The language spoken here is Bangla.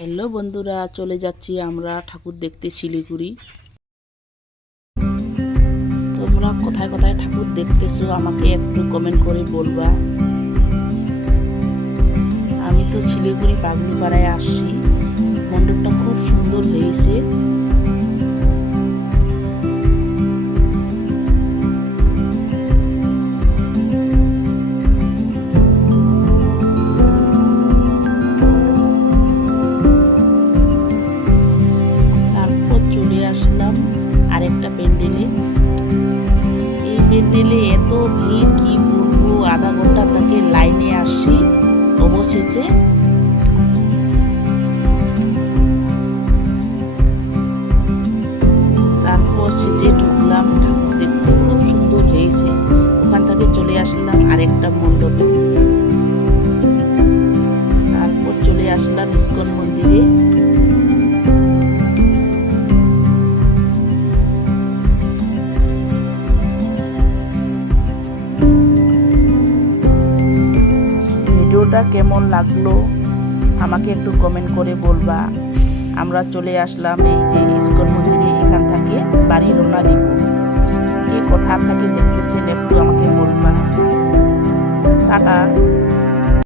হ্যালো বন্ধুরা, চলে যাচ্ছি আমরা ঠাকুর দেখতে শিলিগুড়ি। তোমরা কোথায় কোথায় ঠাকুর দেখতেছো আমাকে একটু কমেন্ট করে বলবা। আমি তো শিলিগুড়ি পাগলুপাড়ায় আসছি, মণ্ডপটা খুব সুন্দর হয়েছে। চলে আসলাম আরেকটা প্যান্ডেলে। এই প্যান্ডেলে এত ভিড় কি বলবো, আধা ঘন্টা থেকে লাইনে আসি অবশেষে। তারপর শেষে ঢুকলাম ঠাকুর দেখতে, খুব সুন্দর হয়েছে। ওখান থেকে চলে আসলাম আরেকটা মণ্ডপে। তারপর চলে আসলাম ইস্কন মন্দিরে। ভিডিওটা কেমন লাগলো আমাকে একটু কমেন্ট করে বলবা। আমরা চলে আসলাম এই যে ইস্কন মন্দিরে, এখান থেকে বাড়ি রওনা দিব। কে কোথা থেকে দেখতেছেন একটু আমাকে বলবা। টাটা।